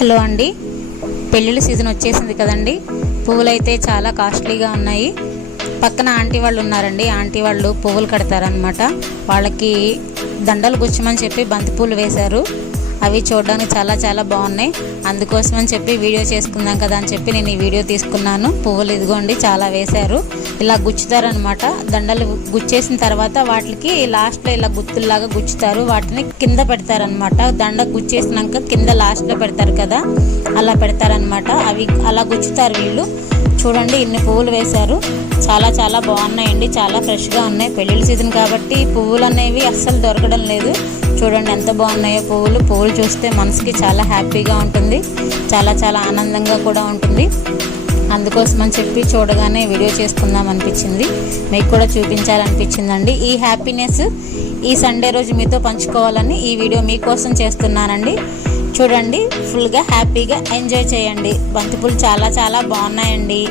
Hello అండి, పెళ్ళిళ్ళ season వచ్చేసింది కదండి. పువ్వులు అయితే చాలా కాస్ట్లీగా ఉన్నాయి. పక్కన ఆంటీ వాళ్ళు ఉన్నారండి. ఆంటీ వాళ్ళు పువ్వులు కడతారనమాట. వాళ్ళకి దండలు గుచ్చమని చెప్పి బంతిపూలు వేశారు. అవి చూడడానికి చాలా చాలా బాగున్నాయి. అందుకోసమని చెప్పి వీడియో చేసుకుందాం కదా అని చెప్పి నేను ఈ వీడియో తీసుకున్నాను. పువ్వులు ఇదిగోండి చాలా వేశారు. ఇలా గుచ్చుతారనమాట. దండలు గుచ్చేసిన తర్వాత వాటికి లాస్ట్లో ఇలా గుత్తుల్లాగా గుచ్చుతారు. వాటిని కింద పెడతారనమాట. దండ గుచ్చేసినాక కింద లాస్ట్లో పెడతారు కదా, అలా పెడతారనమాట. అవి అలా గుచ్చుతారు వీళ్ళు. చూడండి ఇన్ని పువ్వులు వేశారు. చాలా చాలా బాగున్నాయండి. చాలా ఫ్రెష్గా ఉన్నాయి. పెళ్ళిళ్ళ సీజన్ కాబట్టి పువ్వులు అనేవి అస్సలు దొరకడం లేదు. చూడండి ఎంత బాగున్నాయో పువ్వులు చూస్తే మనసుకి చాలా హ్యాపీగా ఉంటుంది. చాలా చాలా ఆనందంగా కూడా ఉంటుంది. అందుకోసమని చెప్పి చూడగానే వీడియో చేసుకుందాం అనిపించింది. మీకు కూడా చూపించాలనిపించిందండి. ఈ హ్యాపీనెస్ ఈ సండే రోజు మీతో పంచుకోవాలని ఈ వీడియో మీకోసం చేస్తున్నానండి. చూడండి, ఫుల్గా హ్యాపీగా ఎంజాయ్ చేయండి. బంతిపూలు చాలా చాలా బాగున్నాయండి.